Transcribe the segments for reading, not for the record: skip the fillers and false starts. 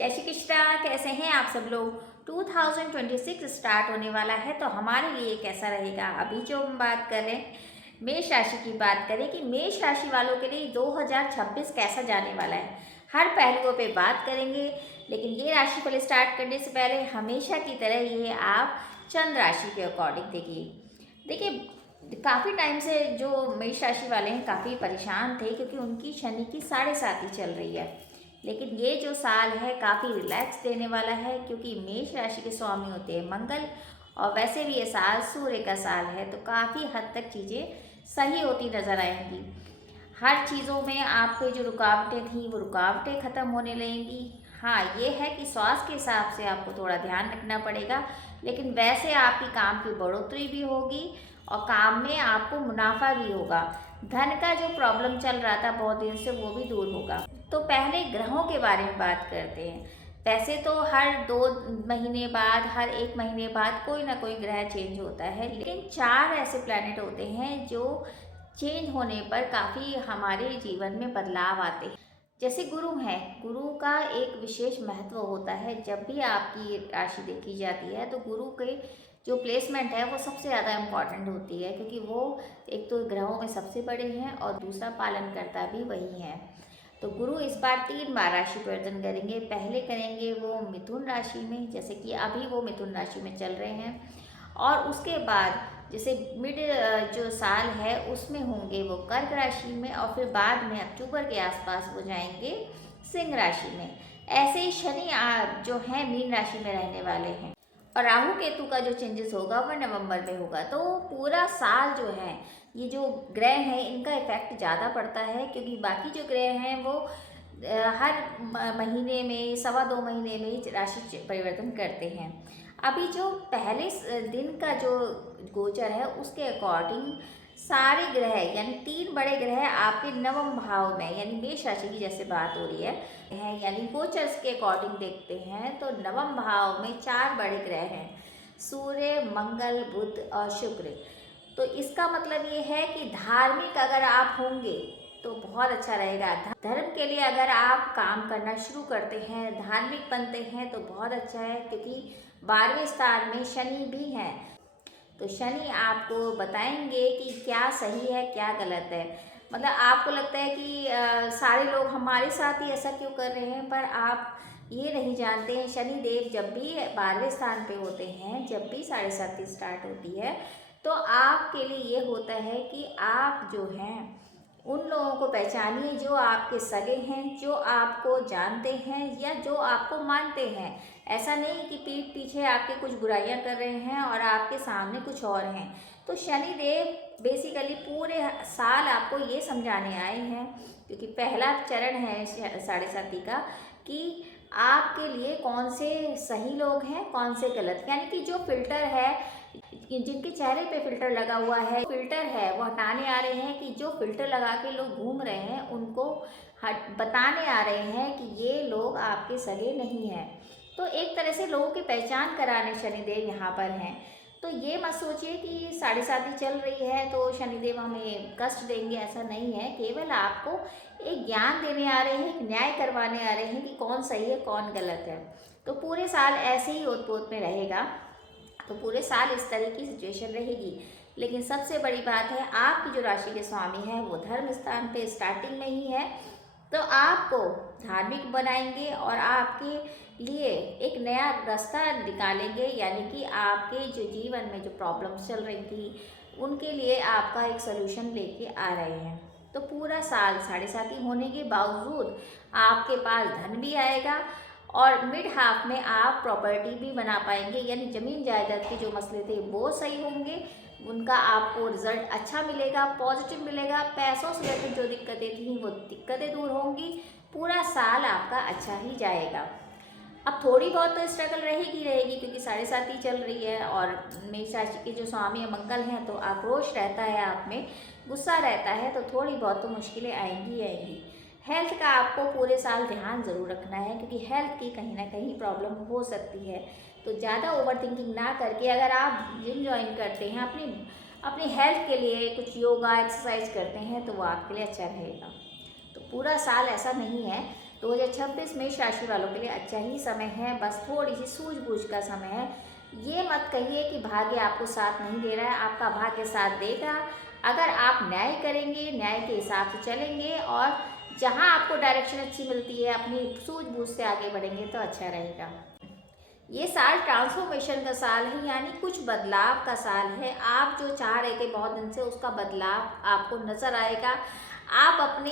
जय श्री कृष्णा। कैसे हैं आप सब लोग। 2026 स्टार्ट होने वाला है तो हमारे लिए कैसा रहेगा। अभी जो हम बात कर रहे हैं मेष राशि की बात करें कि मेष राशि वालों के लिए 2026 कैसा जाने वाला है, हर पहलुओं पे बात करेंगे। लेकिन ये राशिफल स्टार्ट करने से पहले हमेशा की तरह ये आप चंद्र राशि के अकॉर्डिंग देखिए काफ़ी टाइम से जो मेष राशि वाले हैं काफ़ी परेशान थे क्योंकि उनकी शनि की 7.5 चल रही है। लेकिन ये जो साल है काफ़ी रिलैक्स देने वाला है क्योंकि मेष राशि के स्वामी होते हैं मंगल, और वैसे भी ये साल सूर्य का साल है तो काफ़ी हद तक चीज़ें सही होती नज़र आएंगी। हर चीज़ों में आपके जो रुकावटें थी वो रुकावटें ख़त्म होने लगेंगी। हाँ, ये है कि स्वास्थ्य के हिसाब से आपको थोड़ा ध्यान रखना पड़ेगा, लेकिन वैसे आपकी काम की बढ़ोतरी भी होगी और काम में आपको मुनाफा भी होगा। धन का जो प्रॉब्लम चल रहा था बहुत दिन से वो भी दूर होगा। तो पहले ग्रहों के बारे में बात करते हैं। वैसे तो हर 2 महीने बाद, हर 1 महीने बाद कोई ना कोई ग्रह चेंज होता है, लेकिन 4 ऐसे प्लैनेट होते हैं जो चेंज होने पर काफ़ी हमारे जीवन में बदलाव आते हैं। जैसे गुरु हैं, गुरु का एक विशेष महत्व होता है। जब भी आपकी राशि देखी जाती है तो गुरु के जो प्लेसमेंट है वो सबसे ज़्यादा इम्पॉर्टेंट होती है क्योंकि वो एक तो ग्रहों में सबसे बड़े हैं और दूसरा पालनकर्ता भी वही है। तो गुरु इस बार 3 बार राशि परिवर्तन करेंगे। पहले करेंगे वो मिथुन राशि में, जैसे कि अभी वो मिथुन राशि में चल रहे हैं, और उसके बाद जैसे मिड जो साल है उसमें होंगे वो कर्क राशि में, और फिर बाद में अक्टूबर के आसपास वो जाएंगे सिंह राशि में। ऐसे ही शनि जो है मीन राशि में रहने वाले हैं, और राहु केतु का जो चेंजेस होगा वो नवंबर में होगा। तो पूरा साल जो है ये जो ग्रह हैं इनका इफेक्ट ज़्यादा पड़ता है क्योंकि बाकी जो ग्रह हैं वो हर महीने में 2.25 महीने में ही राशि परिवर्तन करते हैं। अभी जो पहले दिन का जो गोचर है उसके अकॉर्डिंग सारे ग्रह यानी 3 बड़े ग्रह आपके नवम भाव में यानी मेष राशि की जैसे बात हो रही है यानी गोचर के अकॉर्डिंग देखते हैं तो नवम भाव में 4 बड़े ग्रह हैं, सूर्य, मंगल, बुध और शुक्र। तो इसका मतलब ये है कि धार्मिक अगर आप होंगे तो बहुत अच्छा रहेगा। धर्म के लिए अगर आप काम करना शुरू करते हैं, धार्मिक बनते हैं तो बहुत अच्छा है क्योंकि 12वें स्थान में शनि भी हैं। तो शनि आपको बताएंगे कि क्या सही है क्या गलत है। मतलब आपको लगता है कि सारे लोग हमारे साथ ही ऐसा क्यों कर रहे हैं, पर आप ये नहीं जानते हैं शनि देव जब भी 12वें स्थान पे होते हैं, जब भी 7.5 स्टार्ट होती है तो आपके लिए ये होता है कि आप जो हैं उन लोगों को पहचानिए जो आपके सगे हैं, जो आपको जानते हैं या जो आपको मानते हैं। ऐसा नहीं कि पीठ पीछे आपके कुछ बुराइयां कर रहे हैं और आपके सामने कुछ और हैं। तो शनि देव बेसिकली पूरे साल आपको ये समझाने आए हैं क्योंकि पहला चरण है 7.5 का कि आपके लिए कौन से सही लोग हैं कौन से गलत, यानी कि जो फिल्टर है जिनके चेहरे पे फिल्टर लगा हुआ है, फिल्टर है वो हटाने आ रहे हैं कि जो फिल्टर लगा के लोग घूम रहे हैं उनको बताने आ रहे हैं कि ये लोग आपके सगे नहीं हैं। तो एक तरह से लोगों की पहचान कराने शनिदेव यहाँ पर हैं। तो ये मत सोचिए कि 7.5 चल रही है तो शनिदेव हमें कष्ट देंगे, ऐसा नहीं है। केवल आपको एक ज्ञान देने आ रहे हैं, एक न्याय करवाने आ रहे हैं कि कौन सही है कौन गलत है। तो पूरे साल ऐसे ही ओत-पोत में रहेगा, तो पूरे साल इस तरह की सिचुएशन रहेगी। लेकिन सबसे बड़ी बात है आपकी जो राशि के स्वामी है वो धर्म स्थान पे स्टार्टिंग में ही है, तो आपको धार्मिक बनाएंगे और आपके लिए एक नया रास्ता निकालेंगे, यानी कि आपके जो जीवन में जो प्रॉब्लम्स चल रही थी उनके लिए आपका एक सोल्यूशन लेके आ रहे हैं। तो पूरा साल 7.5 होने के बावजूद आपके पास धन भी आएगा और मिड हाफ में आप प्रॉपर्टी भी बना पाएंगे, यानी ज़मीन जायदाद के जो मसले थे वो सही होंगे, उनका आपको रिजल्ट अच्छा मिलेगा, पॉजिटिव मिलेगा। पैसों से रिलेटेड जो दिक्कतें थी वो दिक्कतें दूर होंगी। पूरा साल आपका अच्छा ही जाएगा। अब थोड़ी बहुत तो स्ट्रगल रहेगी क्योंकि 7.5 चल रही है और मेष राशि के जो स्वामी मंगल हैं तो आक्रोश रहता है, आप में गुस्सा रहता है, तो थोड़ी बहुत तो मुश्किलें आएंगी आएंगी। हेल्थ का आपको पूरे साल ध्यान ज़रूर रखना है क्योंकि हेल्थ की कहीं ना कहीं प्रॉब्लम हो सकती है। तो ज़्यादा ओवर थिंकिंग ना करके अगर आप जिम ज्वाइन करते हैं, अपनी हेल्थ के लिए कुछ योगा एक्सरसाइज करते हैं तो वो आपके लिए अच्छा रहेगा। तो पूरा साल ऐसा नहीं है 2026 मेष राशि वालों के लिए अच्छा ही समय है, बस थोड़ी सी सूझबूझ का समय है। ये मत कहिए कि भाग्य आपको साथ नहीं दे रहा है, आपका भाग्य साथ देगा। अगर आप न्याय करेंगे, न्याय के हिसाब से चलेंगे और जहाँ आपको डायरेक्शन अच्छी मिलती है, अपनी सूझबूझ से आगे बढ़ेंगे तो अच्छा रहेगा। ये साल ट्रांसफॉर्मेशन का साल है, यानी कुछ बदलाव का साल है। आप जो चाह रहे थे बहुत दिन से, उसका बदलाव आपको नज़र आएगा। आप अपने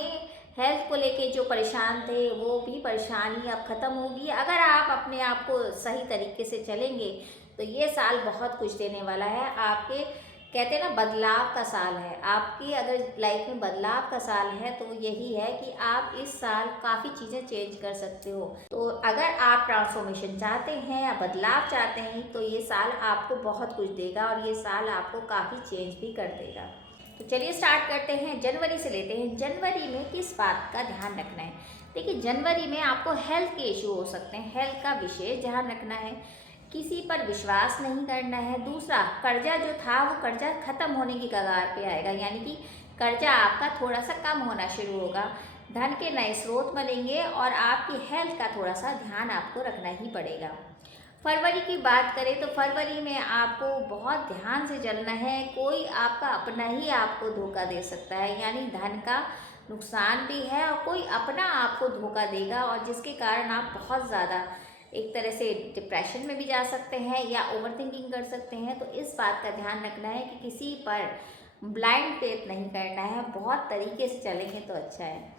हेल्थ को लेके जो परेशान थे, वो भी परेशानी अब ख़त्म होगी। अगर आप अपने आप को सही तरीके से चलेंगे तो ये साल बहुत कुछ देने वाला है। आपके कहते हैं ना, बदलाव का साल है। आपकी अगर लाइफ में बदलाव का साल है तो यही है कि आप इस साल काफ़ी चीज़ें चेंज कर सकते हो। तो अगर आप ट्रांसफॉर्मेशन चाहते हैं या बदलाव चाहते हैं तो ये साल आपको बहुत कुछ देगा और ये साल आपको काफ़ी चेंज भी कर देगा। तो चलिए स्टार्ट करते हैं। जनवरी से लेते हैं। जनवरी में किस बात का ध्यान रखना है? देखिए, जनवरी में आपको हेल्थ के इशू हो सकते हैं, हेल्थ का विशेष ध्यान रखना है। किसी पर विश्वास नहीं करना है। दूसरा, कर्जा जो था वो कर्जा खत्म होने की कगार पे आएगा, यानी कि कर्जा आपका थोड़ा सा कम होना शुरू होगा। धन के नए स्रोत बनेंगे और आपकी हेल्थ का थोड़ा सा ध्यान आपको रखना ही पड़ेगा। फरवरी की बात करें तो फरवरी में आपको बहुत ध्यान से चलना है। कोई आपका अपना ही आपको धोखा दे सकता है, यानी धन का नुकसान भी है और कोई अपना आपको धोखा देगा, और जिसके कारण आप बहुत ज़्यादा एक तरह से डिप्रेशन में भी जा सकते हैं या ओवर थिंकिंग कर सकते हैं। तो इस बात का ध्यान रखना है कि किसी पर ब्लाइंड फेथ नहीं करना है, बहुत तरीके से चलेंगे तो अच्छा है।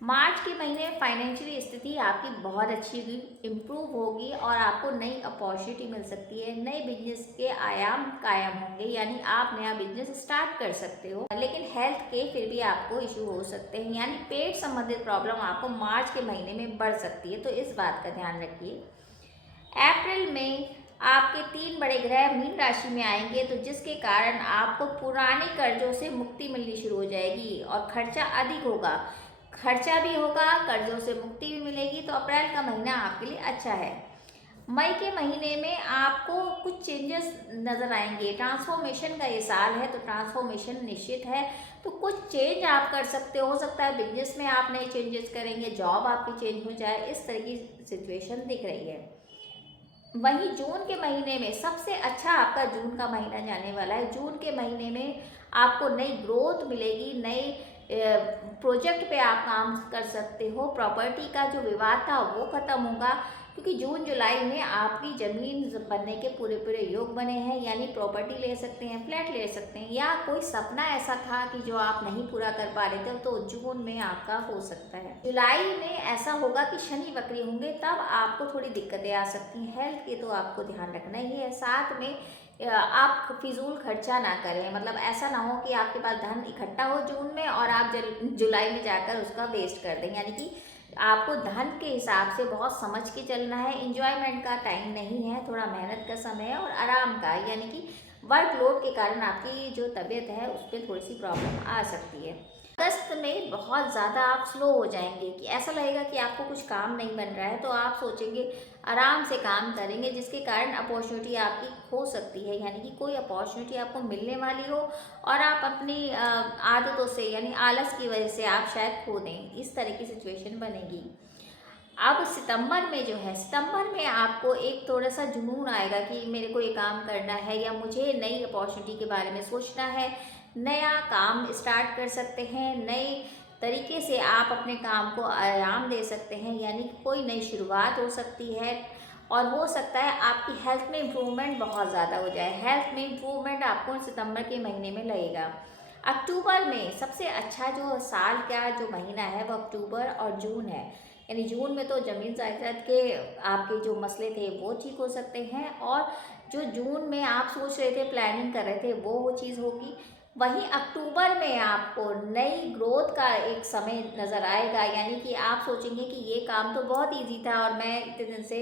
मार्च के महीने में फाइनेंशियली स्थिति आपकी बहुत अच्छी होगी, इम्प्रूव होगी और आपको नई अपॉर्चुनिटी मिल सकती है। नए बिजनेस के आयाम कायम होंगे, यानी आप नया बिजनेस स्टार्ट कर सकते हो। लेकिन हेल्थ के फिर भी आपको इशू हो सकते हैं, यानी पेट संबंधित प्रॉब्लम आपको मार्च के महीने में बढ़ सकती है, तो इस बात का ध्यान रखिए। अप्रैल में आपके 3 बड़े ग्रह मीन राशि में आएंगे, तो जिसके कारण आपको पुराने कर्जों से मुक्ति मिलनी शुरू हो जाएगी और खर्चा अधिक होगा। खर्चा भी होगा, कर्जों से मुक्ति भी मिलेगी, तो अप्रैल का महीना आपके लिए अच्छा है। मई के महीने में आपको कुछ चेंजेस नज़र आएंगे। ट्रांसफॉर्मेशन का ये साल है, तो ट्रांसफॉर्मेशन निश्चित है, तो कुछ चेंज आप कर सकते हो सकता है बिजनेस में आप नए चेंजेस करेंगे, जॉब आपकी चेंज हो जाए, इस तरह की सिचुएशन दिख रही है। वहीं जून के महीने में सबसे अच्छा आपका जून का महीना जाने वाला है। जून के महीने में आपको नई ग्रोथ मिलेगी, नए प्रोजेक्ट पे आप काम कर सकते हो। प्रॉपर्टी का जो विवाद था वो ख़त्म होगा, क्योंकि जून जुलाई में आपकी ज़मीन बनने के पूरे पूरे योग बने हैं, यानी प्रॉपर्टी ले सकते हैं, फ्लैट ले सकते हैं, या कोई सपना ऐसा था कि जो आप नहीं पूरा कर पा रहे थे तो जून में आपका हो सकता है। जुलाई में ऐसा होगा कि शनि वक्री होंगे, तब आपको थोड़ी दिक्कतें आ सकती हैं। हेल्थ के तो आपको ध्यान रखना ही है। साथ में आप फिजूल खर्चा ना करें, मतलब ऐसा ना हो कि आपके पास धन इकट्ठा हो जून में और आप जुलाई में जाकर उसका वेस्ट कर दें, यानी कि आपको धन के हिसाब से बहुत समझ के चलना है। एंजॉयमेंट का टाइम नहीं है, थोड़ा मेहनत का समय है और आराम का, यानी कि वर्कलोड के कारण आपकी जो तबीयत है उस पर थोड़ी सी प्रॉब्लम आ सकती है। अगस्त में बहुत ज़्यादा आप स्लो हो जाएंगे, कि ऐसा लगेगा कि आपको कुछ काम नहीं बन रहा है, तो आप सोचेंगे आराम से काम करेंगे, जिसके कारण अपॉर्चुनिटी आपकी खो सकती है, यानी कि कोई अपॉर्चुनिटी आपको मिलने वाली हो और आप अपनी आदतों से यानी आलस की वजह से आप शायद खो दें, इस तरह की सिचुएशन बनेगी। अब सितंबर में जो है, सितंबर में आपको एक थोड़ा सा जुनून आएगा कि मेरे को ये काम करना है या मुझे नई अपॉर्चुनिटी के बारे में सोचना है, नया काम स्टार्ट कर सकते हैं, नए तरीके से आप अपने काम को आयाम दे सकते हैं, यानी कि कोई नई शुरुआत हो सकती है। और हो सकता है आपकी हेल्थ में इम्प्रूवमेंट बहुत ज़्यादा हो जाए। हेल्थ में इम्प्रूवमेंट आपको सितंबर के महीने में लगेगा। अक्टूबर में सबसे अच्छा जो साल का जो महीना है वो अक्टूबर और जून है, यानी जून में तो ज़मीन जायदाद के आपके जो मसले थे वो ठीक हो सकते हैं, और जो जून में आप सोच रहे थे, प्लानिंग कर रहे थे, वो चीज़ होगी। वहीं अक्टूबर में आपको नई ग्रोथ का एक समय नज़र आएगा, यानी कि आप सोचेंगे कि ये काम तो बहुत ईजी था और मैं इतने दिन से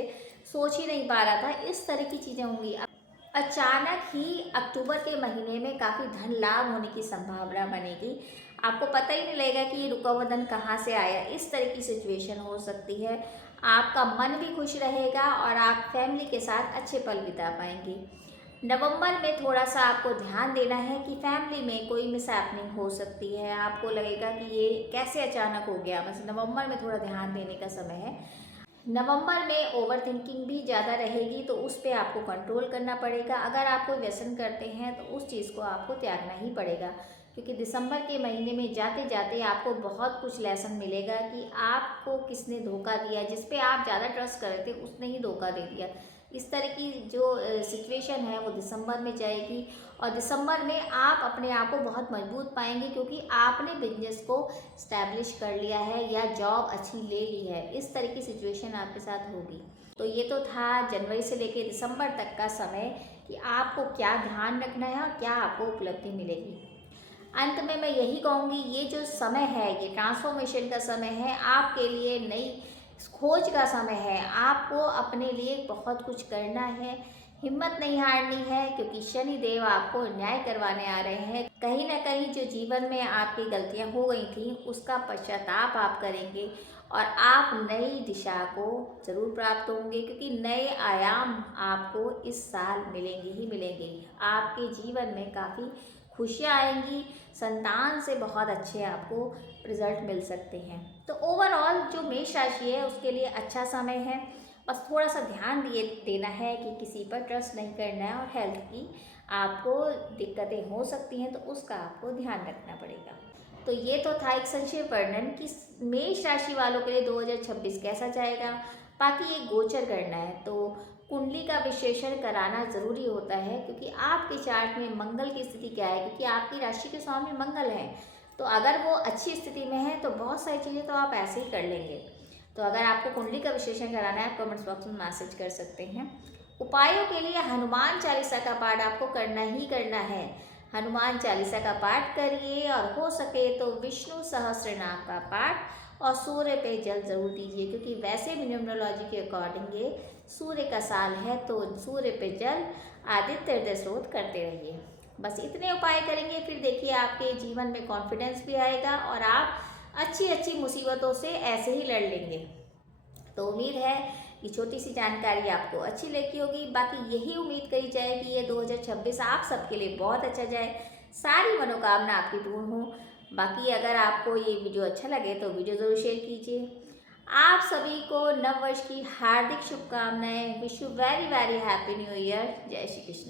सोच ही नहीं पा रहा था, इस तरह की चीज़ें होंगी। अचानक ही अक्टूबर के महीने में काफ़ी धन लाभ होने की संभावना बनेगी। आपको पता ही नहीं लगेगा कि ये रुका हुआ धन कहाँ से आया, इस तरह की सिचुएशन हो सकती है। आपका मन भी खुश रहेगा और आप फैमिली के साथ अच्छे पल बिता पाएंगे। नवंबर में थोड़ा-सा आपको ध्यान देना है कि फैमिली में कोई मिसहैपनिंग हो सकती है। आपको लगेगा कि ये कैसे अचानक हो गया, बस नवंबर में थोड़ा ध्यान देने का समय है। नवंबर में ओवरथिंकिंग भी ज़्यादा रहेगी, तो उस पे आपको कंट्रोल करना पड़ेगा। अगर आप कोई व्यसन करते हैं तो उस चीज़ को आपको त्यागना ही पड़ेगा, क्योंकि दिसंबर के महीने में जाते-जाते आपको बहुत कुछ लेसन मिलेगा कि आपको किसने धोखा दिया, जिस पे आप ज़्यादा ट्रस्ट कर रहे थे उसने ही धोखा दे दिया। इस तरह की जो सिचुएशन है वो दिसंबर में जाएगी, और दिसंबर में आप अपने आप को बहुत मजबूत पाएंगे, क्योंकि आपने बिजनेस को स्टैब्लिश कर लिया है या जॉब अच्छी ले ली है। इस तरह की सिचुएशन आपके साथ होगी। तो ये तो था जनवरी से लेकर दिसंबर तक का समय कि आपको क्या ध्यान रखना है और क्या आपको उपलब्धि मिलेगी। अंत में मैं यही कहूँगी, ये जो समय है ये ट्रांसफॉर्मेशन का समय है, आपके लिए नई खोज का समय है। आपको अपने लिए बहुत कुछ करना है, हिम्मत नहीं हारनी है, क्योंकि शनि देव आपको न्याय करवाने आ रहे हैं। कहीं ना कहीं जो जीवन में आपकी गलतियां हो गई थी उसका पश्चाताप आप करेंगे, और आप नई दिशा को ज़रूर प्राप्त होंगे, क्योंकि नए आयाम आपको इस साल मिलेंगे ही मिलेंगे। आपके जीवन में काफ़ी खुशियाँ आएंगी, संतान से बहुत अच्छे आपको रिजल्ट मिल सकते हैं। तो ओवरऑल जो मेष राशि है उसके लिए अच्छा समय है। बस थोड़ा सा ध्यान दिए देना है कि किसी पर ट्रस्ट नहीं करना है, और हेल्थ की आपको दिक्कतें हो सकती हैं तो उसका आपको ध्यान रखना पड़ेगा। तो ये तो था एक संक्षिप्त वर्णन कि मेष राशि वालों के लिए 2026 कैसा जाएगा। बाकी ये गोचर करना है तो कुंडली का विश्लेषण कराना ज़रूरी होता है, क्योंकि आपके चार्ट में मंगल की स्थिति क्या है, क्योंकि आपकी राशि के स्वामी मंगल है। तो अगर वो अच्छी स्थिति में है तो बहुत सारी चीज़ें तो आप ऐसे ही कर लेंगे। तो अगर आपको कुंडली का विश्लेषण कराना है, कमेंट्स बॉक्स में मैसेज कर सकते हैं। उपायों के लिए हनुमान चालीसा का पाठ आपको करना ही करना है। हनुमान चालीसा का पाठ करिए, और हो सके तो विष्णु सहस्त्रनाम का पाठ और सूर्य पे जल जरूर दीजिए, क्योंकि वैसे भी न्यूमरोलॉजी के अकॉर्डिंग ये सूर्य का साल है, तो सूर्य पे जल आदित्य हृदय स्रोत करते रहिए। बस इतने उपाय करेंगे, फिर देखिए आपके जीवन में कॉन्फिडेंस भी आएगा और आप अच्छी अच्छी मुसीबतों से ऐसे ही लड़ लेंगे। तो उम्मीद है कि छोटी सी जानकारी आपको अच्छी लगी होगी। बाकी यही उम्मीद करी जाए कि ये 2026 आप सबके लिए बहुत अच्छा जाए, सारी मनोकामना आपकी पूर्ण हो। बाकी अगर आपको ये वीडियो अच्छा लगे तो वीडियो ज़रूर शेयर कीजिए। आप सभी को नव वर्ष की हार्दिक शुभकामनाएं। Wish you very very happy new year. जय श्री कृष्ण।